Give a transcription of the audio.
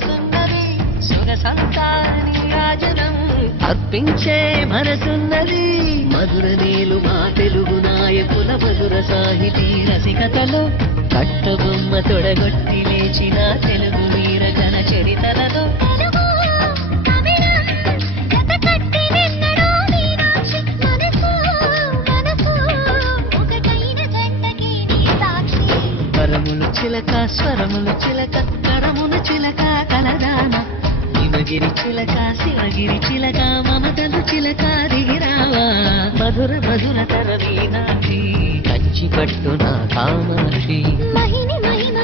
సొగసున్నది సొగసంతాని రాజనం అర్పించే మనసున్నది మధుర నీలు మా తెలుగు నాయకుల మధుర సాహితీ రసికతలో కట్టబొమ్మ తొడగొట్టి లేచిన తెలుగు వీర ఘన చరితలలో స్వరములు చిలక స్వరములు చిలక కరములు చిలక కలదాన హిమగిరి చిలక శివగిరి చిలక మమతలు చిలక దిగిరావా మధుర మధుర తర మీనాక్షి కంచి పట్టున కామాక్షి మహిని మహిమ